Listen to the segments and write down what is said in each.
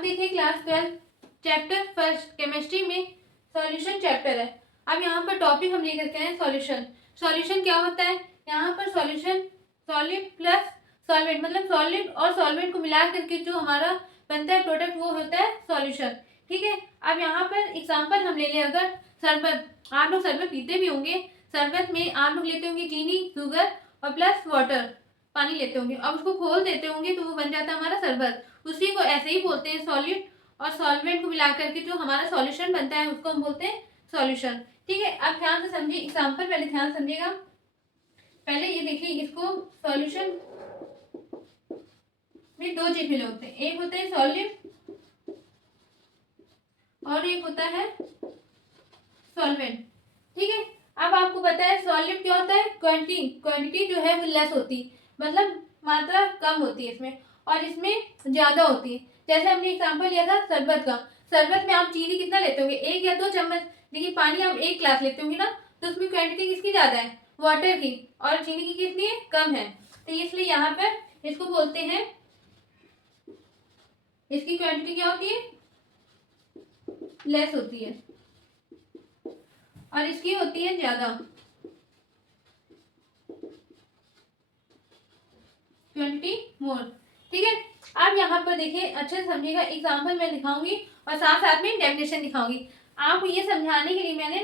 अब देखिए class 12 chapter first chemistry में सॉल्यूशन चैप्टर है। अब यहाँ पर टॉपिक हम लेकर के आए सॉल्यूशन। सॉल्यूशन क्या होता है? यहाँ पर सॉल्यूशन सॉलिड प्लस सॉल्वेंट, मतलब सॉलिड और सॉल्वेंट को मिला करके जो हमारा बनता है प्रोडक्ट वो होता है सॉल्यूशन। ठीक है। अब यहाँ पर एग्जाम्पल हम ले लें, अगर शरबत, आप लोग शरबत पीते भी होंगे, शरबत में आप लोग लेते होंगे चीनी, शुगर और प्लस वाटर, पानी लेते होंगे, अब उसको खोल देते होंगे तो वो बन जाता है हमारा शरबत। उसी को ऐसे ही बोलते हैं सॉलिड और सॉल्वेंट को मिला करके जो हमारा सॉल्यूशन बनता है उसको हम बोलते हैं सॉल्यूशन। ठीक है। अब ध्यान से समझिए एग्जाम्पल, पहले ध्यान समझिएगा। पहले ये देखिए, इसको सॉल्यूशन में दो चीज मिले होते हैं, एक होता है सॉलिड और एक होता है सॉल्वेंट। ठीक है। अब आपको पता है सॉलिड क्या होता है? क्वांटिटी जो है वो लेस होती है, मतलब मात्रा कम होती है इसमें, और इसमें ज्यादा होती है। जैसे हमने एग्जांपल लिया था शरबत का, शरबत में आप चीनी कितना लेते होंगे? 1 या 2 चम्मच। देखिए पानी आप 1 ग्लास लेते होंगे ना, तो उसमें क्वांटिटी किसकी ज्यादा है? वाटर की, और चीनी की कितनी है? कम है। तो इसलिए यहाँ पर इसको बोलते हैं, इसकी क्वांटिटी क्या होती है? लेस होती है, और इसकी होती है ज्यादा, क्वांटिटी मोर। ठीक है। अब यहाँ पर देखिए अच्छे से समझिएगा, एग्जाम्पल मैं दिखाऊंगी और साथ साथ में डेफिनेशन दिखाऊंगी। आपको ये समझाने के लिए मैंने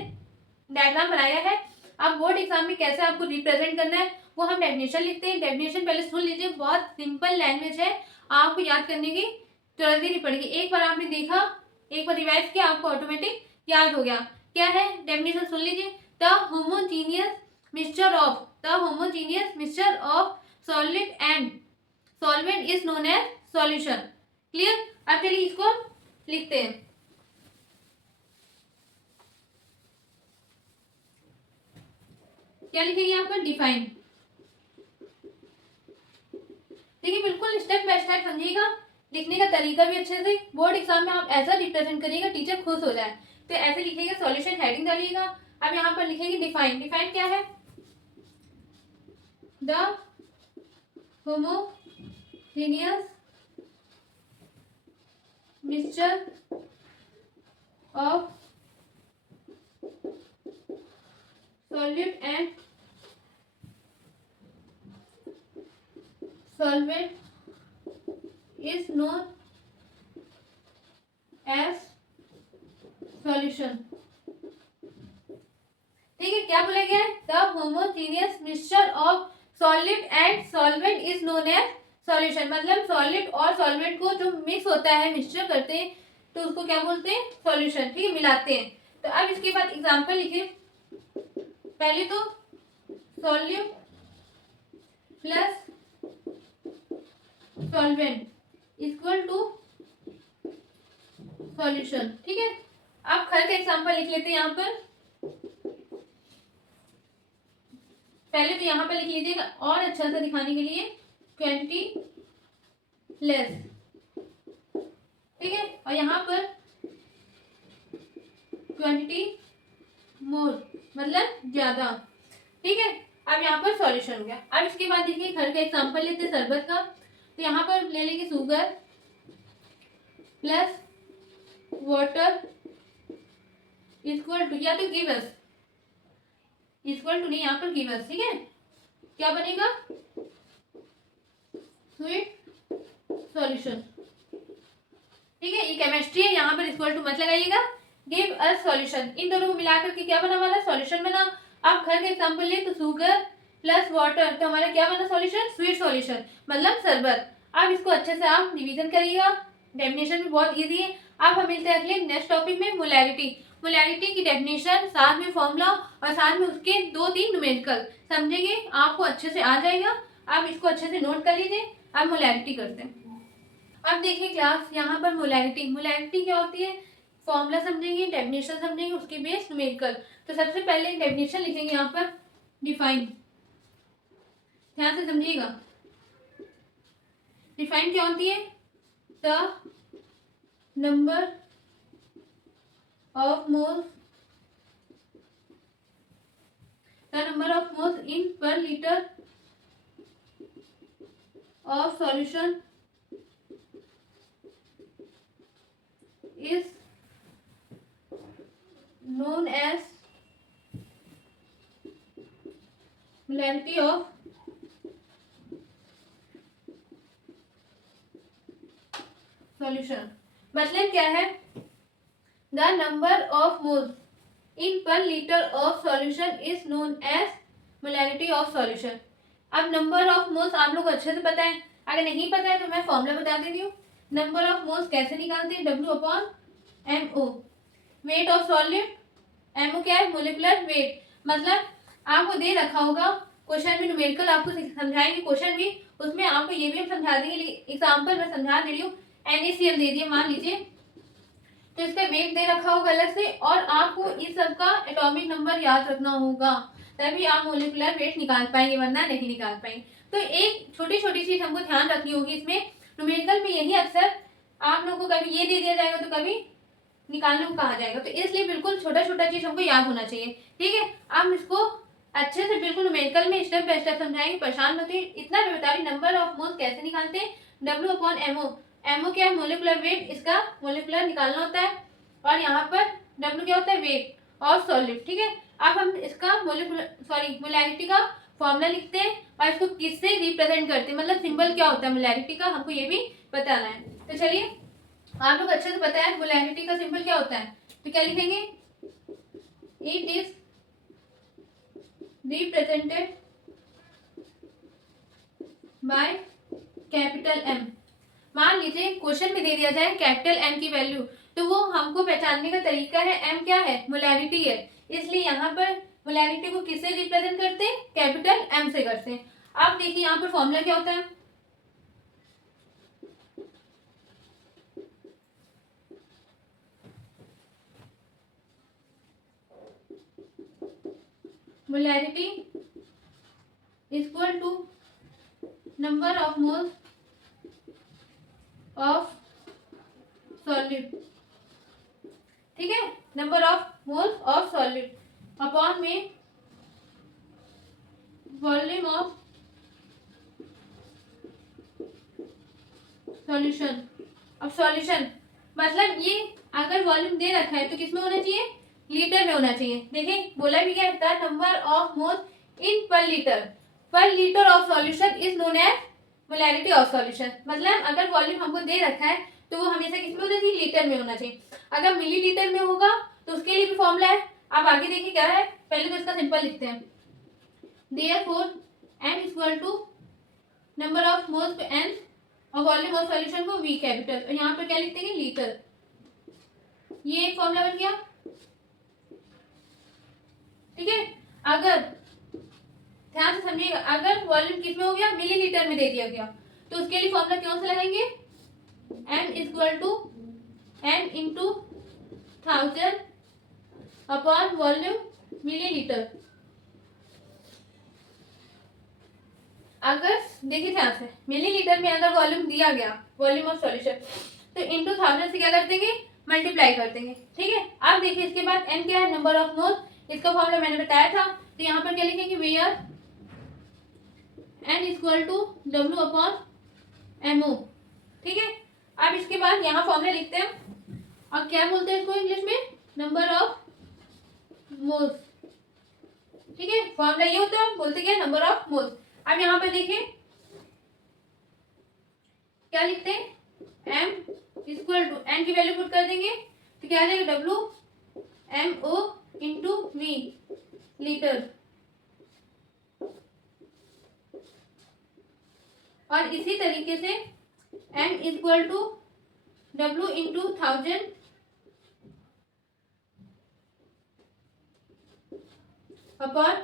डायग्राम बनाया है। अब बोर्ड एग्जाम में कैसे आपको रिप्रेजेंट करना है वो हम डेफिनेशन लिखते हैं। डेफिनेशन पहले सुन लीजिए, बहुत सिंपल लैंग्वेज है, आपको याद करने की जरूरत ही नहीं पड़ेगी। एक बार आपने देखा, एक बार रिवाइज किया, आपको ऑटोमेटिक याद हो गया। क्या है डेफिनेशन? सुन लीजिए। The homogeneous mixture of solid and solvent is known as solution. Clear? अब चलिए इसको लिखते हैं। क्या लिखेंगे यहाँ पर? डिफाइन। देखिए बिल्कुल स्टेप बाय स्टेप समझिएगा, लिखने का तरीका भी अच्छे से, बोर्ड एग्जाम में आप ऐसा रिप्रेजेंट करिएगा टीचर खुश हो जाए। तो ऐसे लिखिएगा, सॉल्यूशन हेडिंग डालिएगा। अब यहाँ पर लिखेंगे डिफाइन। डिफाइन क्या है? The homogeneous mixture of solid and solvent is known as solution। ठीक है। क्या बोला गया है? The homogeneous mixture of solid and solvent is known as solution, मतलब सॉलिड और सॉल्वेंट को जो मिक्स होता है, मिक्सचर करते हैं, तो उसको क्या बोलते हैं? सॉल्यूशन। ठीक है, मिलाते हैं। तो अब इसके बाद एग्जांपल लिखिए। पहले तो solute plus solvent equal to solution. ठीक है। अब खर का एग्जांपल लिख लेते हैं यहाँ पर। पहले तो यहाँ पर लिख लीजिएगा और अच्छा सा दिखाने के लिए, क्वांटिटी लेस। ठीक है। और यहाँ पर क्वांटिटी मोर, मतलब ज्यादा। ठीक है। अब यहाँ पर सॉल्यूशन हो गया। अब इसके बाद देखिए घर का एग्जांपल लेते हैं शरबत का। तो यहाँ पर ले लेंगे sugar plus water equal to, या तो गिव अस, इक्वल टू नहीं, यहाँ पर गिव अस। ठीक है। क्या बनेगा? Sweet solution. ठीक है। ये केमिस्ट्री है, यहाँ पर इक्वल टू मत लगाइएगा, गिव अस सॉल्यूशन। इन दोनों को मिलाकर के क्या बना हमारा? सॉल्यूशन बना। आप घर का एग्जांपल ले तो शुगर प्लस वाटर, तो हमारा क्या बना? सॉल्यूशन, स्वीट सॉल्यूशन, मतलब शरबत। अब इसको अच्छे से आप रिवीजन करिएगा, डेफिनेशन भी बहुत इजी है। अब हम मिलते हैं अगले नेक्स्ट टॉपिक में, मोलैरिटी। मोलैरिटी की डेफिनेशन, साथ में फॉर्मूला और साथ में उसके 2-3 न्यूमेरिकल समझेंगे, आपको अच्छे से आ जाएगा। आप इसको अच्छे से नोट कर लीजिए। अब मोलैरिटी करते हैं। अब देखिए क्लास, यहाँ पर मोलैरिटी, मोलैरिटी क्या होती है? फॉर्मूला समझेंगे, डेफिनेशन समझेंगे, उसके बेस न्यूमेरिकल। तो सबसे पहले डेफिनेशन लिखेंगे यहाँ पर, डिफाइन। ध्यान से समझिएगा, डिफाइन क्या होती है? The number of moles, the number of moles in per litre of solution is known as molarity of solution। मतलब क्या है, the number of moles in per litre of solution is known as molarity of solution. अब नंबर of मोल्स आप लोग अच्छे से पता है, अगर नहीं पता है तो मैं फॉर्मूला बता देती हूँ। नंबर ऑफ मोल्स कैसे निकालते हैं, W upon MO। Weight of solute, MO क्या है, मोलिकुलर वेट। मतलब आपको दे रखा होगा क्वेश्चन में, न्यूमेरिकल आपको समझाएंगे क्वेश्चन भी, उसमें आपको ये भी हम समझा देंगे, एग्जाम्पल मैं समझा दे रही हूँ। NaCl दे दिए मान लीजिए, तो इसका वेट दे रखा होगा अलग से, और आपको इस सब का एटॉमिक नंबर याद रखना होगा, तभी आप मोलिकुलर वेट निकाल पाएंगे, वरना नहीं निकाल पाएंगे। तो एक छोटी छोटी चीज हमको ध्यान रखनी होगी इसमें, न्यूमेरिकल में यही अक्सर आप लोगों को कभी ये दे दिया जाएगा तो कभी निकालने को कहा जाएगा, तो इसलिए बिल्कुल छोटा छोटा चीज हमको याद होना चाहिए। ठीक है, आप इसको अच्छे से बिल्कुल न्यूमेरिकल में स्टेप बाय स्टेप समझाएंगे, परेशान मत होइए। इतना मैं बता रही, नंबर ऑफ मोल्स कैसे निकालते हैं, W अपॉन MO। MO क्या है, मोलिकुलर वेट, इसका मोलिकुलर निकालना होता है, और यहाँ पर W क्या होता है, वेट ऑफ सॉल्यूट। ठीक है, अब हम इसका मोलैरिटी का फॉर्मूला लिखते हैं, और इसको किससे रिप्रेजेंट करते हैं, मतलब सिंबल क्या होता है मोलैरिटी का, हमको ये भी बताना है। तो चलिए, आप लोग अच्छे से पता है मोलैरिटी का सिंबल क्या होता है, तो क्या लिखेंगे, it is represented by capital M। मान लीजिए क्वेश्चन में दे दिया जाए कैपिटल M की वैल्यू, तो वो हमको पहचानने का तरीका है, M क्या है, मोलैरिटी है, इसलिए यहाँ पर मोलैरिटी को किससे रिप्रेजेंट करते हैं, कैपिटल M से करते हैं। अब देखिए यहाँ पर फॉर्मूला क्या होता है, molarity equal to number of moles of solute. ठीक है, number of moles of solute upon में वॉल्यूम ऑफ सॉल्यूशन। अब सॉल्यूशन मतलब ये अगर वॉल्यूम दे रखा है तो किसमें होना चाहिए, लीटर में होना चाहिए। देखिए बोला भी क्या था, number of moles in per litre of solution is known as molarity of solution. मतलब अगर वॉल्यूम हमको दे रखा है तो वो हमेशा किसमें होना चाहिए, लीटर में होना चाहिए। अगर मिलीलीटर में होगा तो उसके लिए भी फॉर्मूला है, आप आगे देखिए क्या है, पहले तो इसका सिंपल लिखते हैं, therefore M equal to number of moles पे N और वॉल्यूम ऑफ सॉल्यूशन को V कैपिटल, और यहाँ पर क्या लिखते हैं, लीटर। ये एक फॉर्मूला बन गया। ठीक है, अगर ध्यान से समझिएगा, अगर वॉल्यूम किस में हो गया, मिलीलीटर में दे दिया गया, तो उसके लिए फॉर्मूला कौन सा लगाएंगे, M equal to N into 1000 upon volume millilitre. अगर देखिए ध्यान से, मिलीलीटर में अगर वॉल्यूम दिया गया, वॉल्यूम ऑफ सॉल्यूशन, तो इंटू 1000 से क्या कर देंगे, मल्टीप्लाई कर देंगे। ठीक है, अब देखिए इसके बाद M क्या है, नंबर ऑफ मोल्स, इसका फॉर्मूला मैंने बताया था, तो यहाँ पर क्या लिखेंगे, where N equal to W upon MO। ठीक है, अब इसके बाद यहाँ फॉर्मूला लिखते हैं, और क्या बोलते हैं इसको इंग्लिश में, नंबर ऑफ मोल्स। ठीक है, फॉर्मूला ये होता है, बोलते क्या, नंबर ऑफ मोल्स। अब यहाँ पर देखिए क्या लिखते हैं, M इक्वल टू N की वैल्यू पुट कर देंगे, तो क्या आ जाएगा, WMO इंटू V लीटर, और इसी तरीके से M equal to W into 1000 upon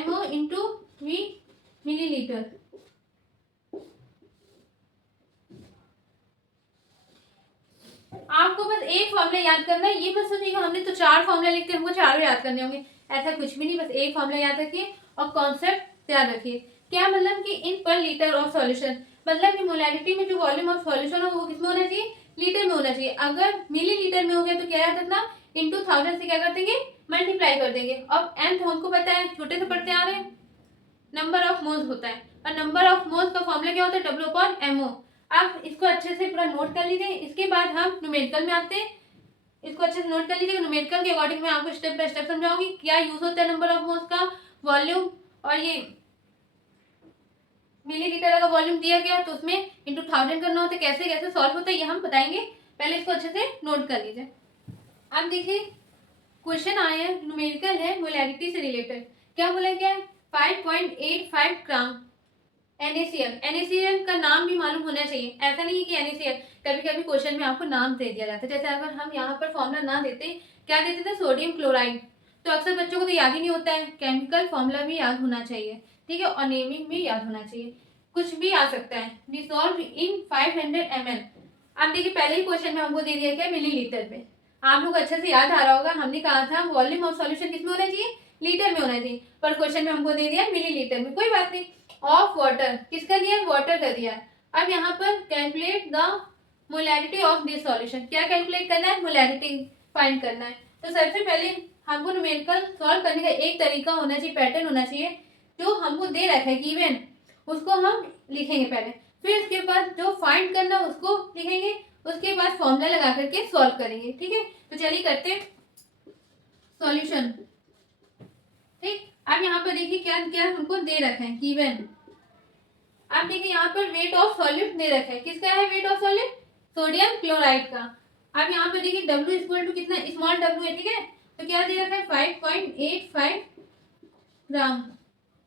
MO into V millilitre. आपको बस एक फॉर्मूला याद करना है, ये मत सोचिएगा हमने तो 4 फॉर्मूला लिखते हैं हमको चारों याद करने होंगे, ऐसा कुछ भी नहीं, बस एक फॉर्मूला याद रखिए और कॉन्सेप्ट याद रखिए। क्या मतलब कि इन पर लीटर ऑफ सॉल्यूशन, मतलब कि मोलैरिटी में जो वॉल्यूम ऑफ सॉल्यूशन हो वो किसमें होना चाहिए, लीटर में होना चाहिए। अगर मिलीलीटर में हो गया तो क्या याद रखना, इंटू 1000 से क्या कर देंगे, मल्टीप्लाई कर देंगे। अब M तो हमको पता है, छोटे से पढ़ते आ रहे हैं, नंबर ऑफ मोल्स होता है, और नंबर ऑफ मोल्स का फॉर्मूला क्या होता है, W अपॉन MO। आप इसको अच्छे से पूरा नोट कर लीजिए। इसके बाद हम न्यूमेरिकल में आते हैं। इसको अच्छे से नोट कर लीजिएगा। न्यूमेरिकल के अकॉर्डिंग मैं आपको स्टेप बाय स्टेप समझाऊंगी क्या यूज होता है नंबर ऑफ मोल्स का, वॉल्यूम, और ये मिलीलीटर अगर वॉल्यूम दिया गया तो उसमें इंटू 1000 करना होता है, कैसे कैसे सॉल्व होता है ये हम बताएंगे। पहले इसको अच्छे से नोट कर लीजिए। अब देखिए क्वेश्चन आया है, न्यूमेरिकल है, मोलैरिटी से रिलेटेड। क्या बोला गया है? 5.85 ग्राम NaCl। NaCl का नाम भी मालूम होना चाहिए। ऐसा नहीं है कि NaCl, कभी कभी क्वेश्चन में आपको नाम दे दिया जाता है। जैसे अगर हम यहाँ पर फॉर्मूला ना देते, क्या देते थे? Sodium chloride. तो अक्सर बच्चों को तो याद ही नहीं होता है। केमिकल फॉर्मूला भी याद होना चाहिए, ठीक है, और नेमिंग भी याद होना चाहिए। कुछ भी आ सकता है। Dissolve in 500 ml। अब देखिए पहले ही क्वेश्चन में हमको दे दिया क्या? मिलीलीटर में। आप लोग अच्छे से याद आ रहा होगा, हमने कहा था वॉल्यूम ऑफ सॉल्यूशन किसमें होना चाहिए? लीटर में होना चाहिए, पर क्वेश्चन में हमको दे दिया मिलीलीटर में। कोई बात नहीं। ऑफ वाटर किसका दिया? वाटर का दिया। अब यहाँ पर calculate the molarity of this solution. क्या कैलकुलेट करना है? मोलैरिटी फाइंड करना है। तो सबसे पहले हमको न्यूमेरिकल सॉल्व करने का एक तरीका होना चाहिए, पैटर्न होना चाहिए। जो हमको दे रखा है गिवन, उसको हम लिखेंगे पहले, फिर उसके बाद जो फाइंड करना उसको लिखेंगे, उसके बाद फॉर्मूला लगा करके सॉल्व करेंगे, ठीक है। तो चलिए करते सॉल्यूशन। ठीक, अब यहाँ पर देखिए क्या क्या हमको दे रखा है गिवन। अब देखिए यहाँ पर वेट ऑफ सॉल्यूट दे रखा है। किसका है weight of solute? Sodium chloride का। अब यहाँ पर देखिए W इक्वल टू कितना? स्मॉल w है, ठीक है। तो क्या दे रखा है? 5.85 ग्राम,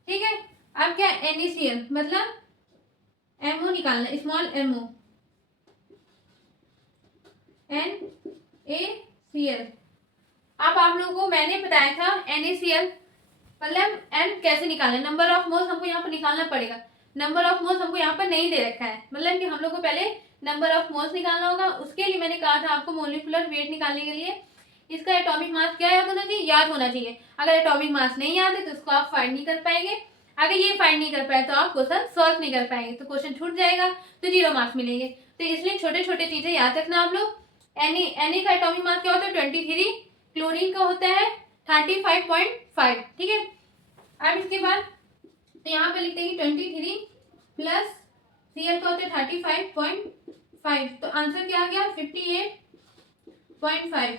ठीक है। अब क्या? NaCl मतलब MO निकालना, स्मॉल MO, NaCl। अब आप लोगों को मैंने बताया था NaCl मतलब N कैसे निकालना, नंबर ऑफ मोल्स हमको यहाँ पर निकालना पड़ेगा। नंबर ऑफ मोल्स हमको यहाँ पर नहीं दे रखा है, मतलब कि हम लोग को पहले नंबर ऑफ मोल्स निकालना होगा। उसके लिए मैंने कहा था आपको मोलिकुलर वेट निकालने के लिए इसका एटॉमिक मास क्या याद होना चाहिए? याद होना चाहिए। अगर एटॉमिक मास नहीं याद है तो उसको आप फाइंड नहीं कर पाएंगे। अगर ये फाइंड नहीं कर पाए तो आप क्वेश्चन सॉल्व नहीं कर पाएंगे, तो क्वेश्चन छूट जाएगा, तो 0 मार्क्स मिलेंगे। तो इसलिए छोटे छोटे चीजें याद रखना आप लोग। Na का एटॉमिक मास क्या होता है? 23। क्लोरीन का होता है 35.5, ठीक है। अब इसके बाद तो यहाँ पे लिख देंगे 23 प्लस Cl का होता है 35.5, तो आंसर क्या आ गया? 58.5,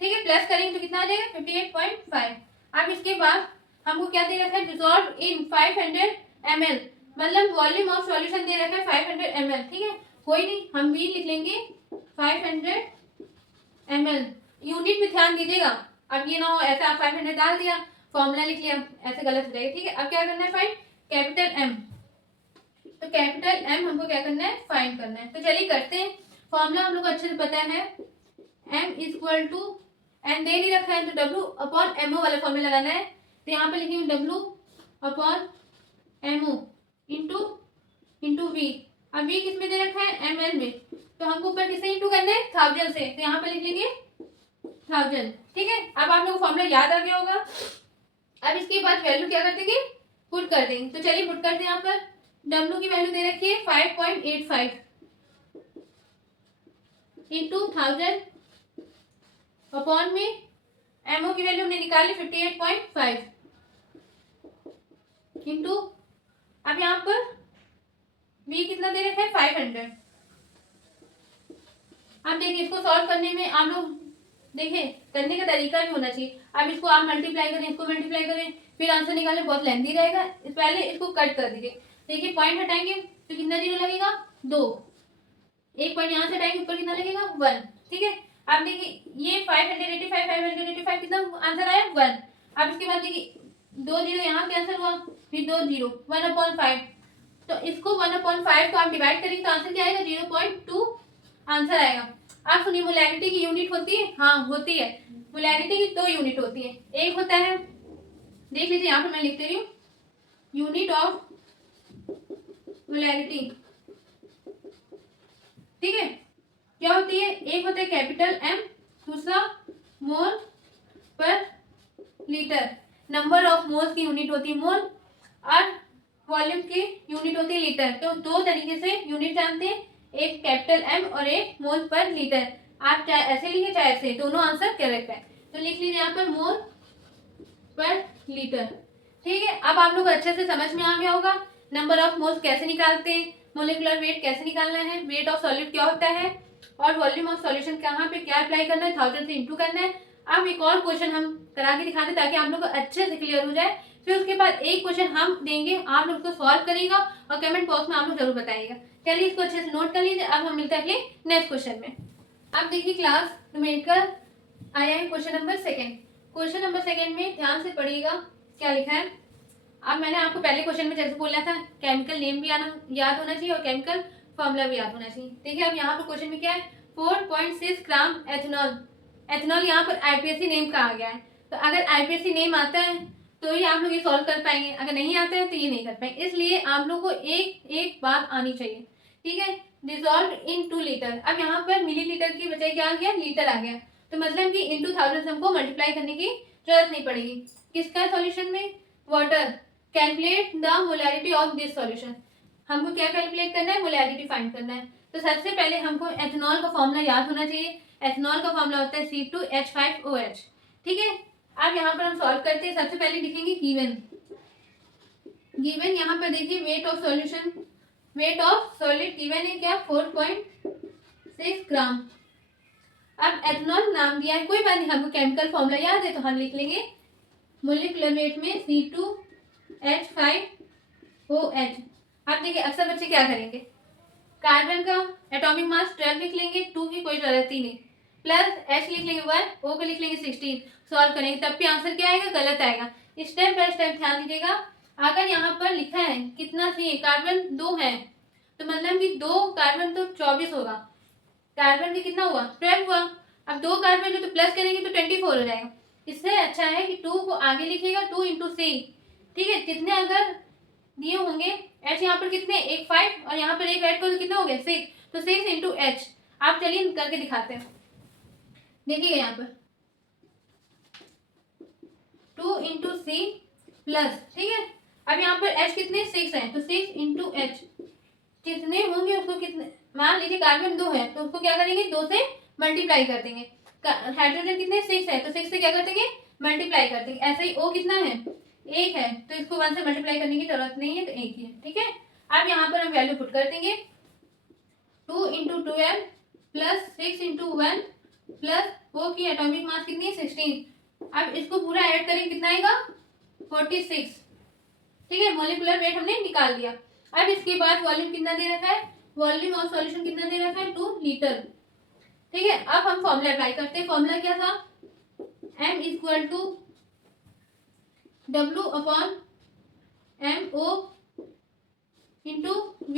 ठीक है। प्लस करेंगे तो कितना आ जाएगा? 58.5। अब इसके बाद हमको क्या दे रखा है? डिसॉल्व इन 500 ml, मतलब वॉल्यूम ऑफ सॉल्यूशन दे रखा है 500 ml, ठीक है। कोई नहीं, हम भी लिख लेंगे 500 ml। यूनिट में ध्यान दीजिएगा, अब ये ना हो ऐसा आप 500 डाल दिया, फॉर्मूला लिख लिया, ऐसे गलत हो जाएगा, ठीक है। अब क्या करना है? Find capital M। तो कैपिटल M हमको क्या करना है? फाइंड करना है। तो चलिए करते हैं। फॉर्मूला हम लोग को अच्छे से पता है, M इक्वल टू N दे नहीं रखा है तो W अपॉन MO वाला फॉर्मूला लगाना है। तो यहाँ पे लिखेंगे W upon MO into V। अब V किस में दे रखा है? ML में, तो हमको ऊपर किससे इंटू करना है? 1000 से, तो यहाँ पे लिख लेंगे 1000, ठीक है। अब आप लोग को फॉर्मूला याद आ गया होगा। अब इसके बाद वैल्यू क्या कर देंगे? पुट कर देंगे। तो चलिए पुट करते हैं। यहाँ पर W की वैल्यू दे रखी है 5.85 इंटू 1000 अपॉन में MO की वैल्यू हमने निकाली 58.5 इंटू, अब यहाँ पर V कितना दे रखा है? 500। अब देखिए इसको सॉल्व करने में आप लोग देखिए करने का तरीका भी होना चाहिए। अब इसको आप मल्टीप्लाई करें, इसको मल्टीप्लाई करें, फिर आंसर निकालें, बहुत लेंथी रहेगा। पहले इसको कट कर दीजिए। देखिए पॉइंट हटाएंगे तो कितना जीरो लगेगा? 2। एक पॉइंट यहाँ से हटाएंगे, ऊपर कितना लगेगा? 1, ठीक है। अब देखिए ये 585 कितना आंसर आया? 1। अब इसके बाद देखिए 2 जीरो यहाँ कैंसिल हुआ, फिर 2 जीरो, 1/5। तो इसको 1/5 को आप डिवाइड करेंगे तो आंसर क्या आएगा? 0.2 आंसर आएगा। आप सुनिए मोलैरिटी की यूनिट होती है? हाँ होती है। मोलैरिटी की 2 यूनिट होती है। एक होता है, देख लीजिए यहाँ पर मैं लिखते रही हूँ, यूनिट ऑफ मोलैरिटी, ठीक है। क्या होती है? एक होता है कैपिटल M, दूसरा मोल पर लीटर। नंबर ऑफ मोल्स की यूनिट होती है मोल, और वॉल्यूम की यूनिट होती है लीटर। तो 2 तरीके से यूनिट जानते हैं, एक कैपिटल M और एक मोल पर लीटर। आप चाहे ऐसे लिखे चाहे ऐसे, दोनों आंसर करेक्ट है। तो लिख लीजिए यहाँ पर मोल पर लीटर, ठीक है। अब आप लोग अच्छे से समझ में आ गया होगा नंबर ऑफ मोल्स कैसे निकालते हैं, मोलिकुलर वेट कैसे निकालना है, वेट ऑफ सॉलिड क्या होता है, और वॉल्यूम ऑफ सॉल्यूशन कहाँ पे क्या अप्लाई करना है, 1000 से इंटू करना है। अब एक और क्वेश्चन हम करा के दिखाते हैं ताकि आप लोग को अच्छे से क्लियर हो जाए। फिर उसके बाद एक क्वेश्चन हम देंगे, आप लोग उसको सॉल्व करिएगा और कमेंट बॉक्स में आप लोग जरूर बताइएगा। चलिए इसको अच्छे से नोट कर लीजिए। अब हम मिलते हैं अगले नेक्स्ट क्वेश्चन में। अब देखिए क्लास न्यूमेरिकल आया है क्वेश्चन नंबर 2। क्वेश्चन नंबर 2 में ध्यान से पढ़िएगा क्या लिखा है। अब मैंने आपको पहले क्वेश्चन में जैसे बोला था केमिकल नेम भी याद होना चाहिए और केमिकल फॉर्मूला भी याद होना चाहिए। देखिए अब यहाँ पर क्वेश्चन में क्या है, 4.6 ग्राम एथेनॉल। एथेनॉल यहाँ पर आईपीएससी नेम का आ गया है, तो अगर आईपीएससी नेम आता है तो ही आप लोग ये सॉल्व कर पाएंगे, अगर नहीं आता है तो ये नहीं कर पाएंगे। इसलिए आप लोग को एक एक बात आनी चाहिए, ठीक है। Dissolve in 2 litre. अब यहाँ पर मिलीलीटर की बजाय क्या आ गया, लीटर आ गया, तो मतलब कि इंटू 1000 से हमको मल्टीप्लाई करने की जरूरत नहीं पड़ेगी। किसका सॉल्यूशन में, water. Calculate the molarity of this solution. हमको क्या कैलकुलेट करना है, मोलैरिटी फाइंड करना है। तो सबसे पहले हमको एथेनॉल का फॉर्मूला याद होना चाहिए। एथेनॉल का फॉर्मूला होता है C2H5OH, ठीक है। अब यहाँ पर हम सॉल्व करते हैं। सबसे पहले लिखेंगे गिवन यहाँ पर देखिए weight of solution, weight of solid given है क्या, 4.6 ग्राम। अब एथेनॉल नाम दिया है, कोई बात नहीं, हमको केमिकल फॉर्मूला याद है तो हम लिख लेंगे मोलिकुलर वेट में C2H5OH। अब देखिए अक्सर बच्चे क्या करेंगे, कार्बन का एटॉमिक मास 12 लिख लेंगे, 2 की कोई जरूरत ही नहीं, प्लस H लिख लेंगे 1, O को लिख लेंगे 16। सॉल्व करेंगे तब भी आंसर क्या आएगा, गलत आएगा। स्टेप बाय स्टेप ध्यान दीजिएगा। अगर यहाँ पर लिखा है कितना सी कार्बन 2 है, तो मतलब कि 2 कार्बन तो 24 होगा, कार्बन का कितना हुआ, 12 हुआ। अब 2 कार्बन है तो प्लस करेंगे तो 24 हो जाएगा। इससे अच्छा है कि 2 को आगे लिखिएगा, 2 इंटू सी, ठीक है। जितने अगर दिए होंगे एच यहाँ पर कितने, एक 5 और यहाँ पर एक ऐड करो तो कितना हो गया 6, तो 6 इंटू एच। आप चलिए करके दिखाते हैं, देखिएगा यहाँ पर 2 इंटू सी प्लस, ठीक है। अब यहाँ पर एच कितने 6 है, तो 6 इंटू एच जितने होंगे उसको कितने, मान लीजिए कार्बन 2 है तो उसको क्या करेंगे 2 से मल्टीप्लाई कर देंगे। हाइड्रोजन कितने 6 है तो 6 से क्या कर देंगे मल्टीप्लाई कर देंगे। ऐसे ही O कितना है, 1 है, तो इसको 1 से मल्टीप्लाई करने की जरूरत नहीं है, तो 1 ही है, ठीक है। अब यहाँ पर हम वैल्यू पुट कर देंगे 2 into 12 plus 6 into 1 plus O की एटॉमिक मास कितनी है 16। अब इसको पूरा ऐड करेंगे कितना आएगा 46, ठीक है। मोलिकुलर वेट हमने निकाल दिया। अब इसके बाद वॉल्यूम कितना दे रखा है, वॉल्यूम ऑफ सॉल्यूशन कितना दे रखा है 2 लीटर, ठीक है। अब हम फॉर्मूला अप्लाई करते हैं। फॉर्मूला क्या था, M equal to W upon MO into V,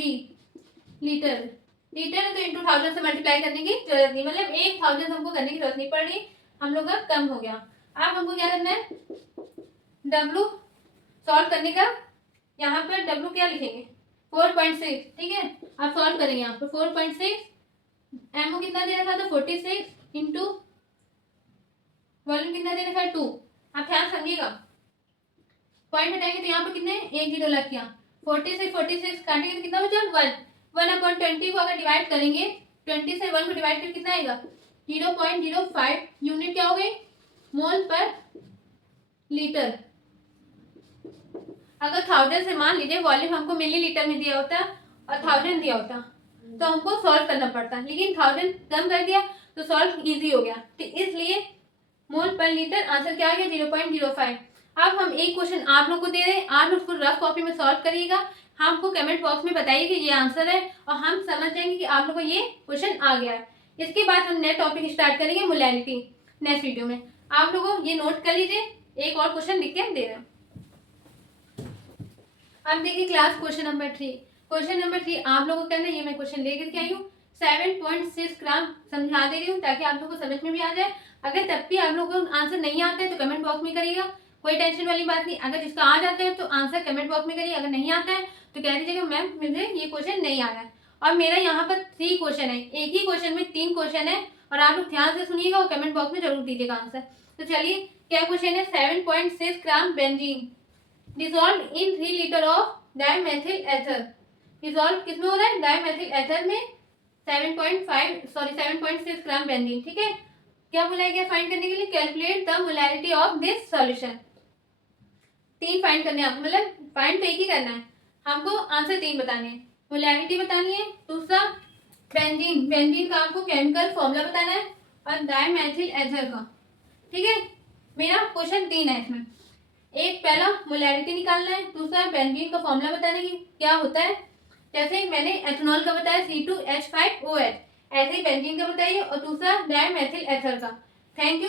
litre. Litre है तो इंटू 1000 से मल्टीप्लाई करने की जरूरत नहीं, मतलब 1000 हमको करने की जरूरत नहीं पड़ रही, हम लोग का कम हो गया। अब हमको क्या करना है, W सॉल्व करने का, यहाँ पर W क्या लिखेंगे 4.6, ठीक है। आप सॉल्व करेंगे यहाँ पर 4.6, MO कितना दे रखा था 46 इंटू वॉल्यूम कितना दे रखा है 2। आप ध्यान समझिएगा, पॉइंट हटाएंगे तो यहाँ पर कितने 1 0 लग गया, 46 काटेंगे तो कितना बचा 1 अपॉन 20 को अगर डिवाइड करेंगे 20 से 1 को डिवाइड कर कितना आएगा 0.05 यूनिट क्या हो गई मोल पर लीटर। अगर 1000 से मान लीजिए वॉल्यूम हमको मिलीलीटर में दिया होता और 1000 दिया होता तो हमको सॉल्व करना पड़ता, लेकिन 1000 कम कर दिया तो सॉल्व इजी हो गया, तो इसलिए मोल पर लीटर आंसर क्या आ गया 0.05। अब हम एक क्वेश्चन आप लोग को दे रहे हैं, आप लोग उसको रफ कॉपी में सॉल्व करिएगा, हमको कमेंट बॉक्स में बताइए कि ये आंसर है और हम समझ जाएंगे कि आप लोग को ये क्वेश्चन आ गया है। इसके बाद हम नया टॉपिक स्टार्ट करेंगे मोलैरिटी नेक्स्ट वीडियो में। आप लोगों ये नोट कर लीजिए, एक और क्वेश्चन लिख के हम दे रहे हैं। अब देखिए class question number 3। Question number 3 आप लोगों को करना है, ये मैं क्वेश्चन लेकर के आई हूँ। 7.6 ग्राम समझा दे रही हूँ ताकि आप लोगों को समझ में भी आ जाए। अगर तब भी आप लोगों को आंसर नहीं आता है तो कमेंट बॉक्स में करिएगा, कोई टेंशन वाली बात नहीं। अगर जिसका आ जाता है तो आंसर कमेंट बॉक्स में करिए, अगर नहीं आता है तो कह दीजिएगा मैम मुझे ये क्वेश्चन नहीं आ रहा है। और मेरा यहाँ पर 3 क्वेश्चन है, एक ही क्वेश्चन में 3 क्वेश्चन है और आप लोग ध्यान से सुनिएगा और कमेंट बॉक्स में जरूर दीजिएगा आंसर। तो चलिए क्या क्वेश्चन है, 7.6 gram benzene dissolve in 3 litre of dimethyl ether. Dissolve किसमें हो रहा है, डाइमेथिल एथर में 7.6 ग्राम बेंजीन, ठीक है। क्या बोला गया फाइंड करने के लिए, calculate the molarity of this solution. 3 find करने हैं, मतलब फाइंड तो एक ही करना है, हमको आंसर 3 बताने हैं। मोलैरिटी बतानी है। दूसरा बेंजीन, बेंजीन का आपको केमिकल फॉर्मूला बताना है और डाइमेथिल एथर का। ठीक है, मेरा क्वेश्चन 3 है इसमें। एक पहला मोलैरिटी निकालना है, दूसरा बेंजीन का फॉर्मूला बताना है कि क्या होता है। जैसे मैंने एथेनॉल का बताया C2H5OH, ऐसे ही बेंजीन का बताइए और दूसरा डाइमेथिल एथर का। Thank you.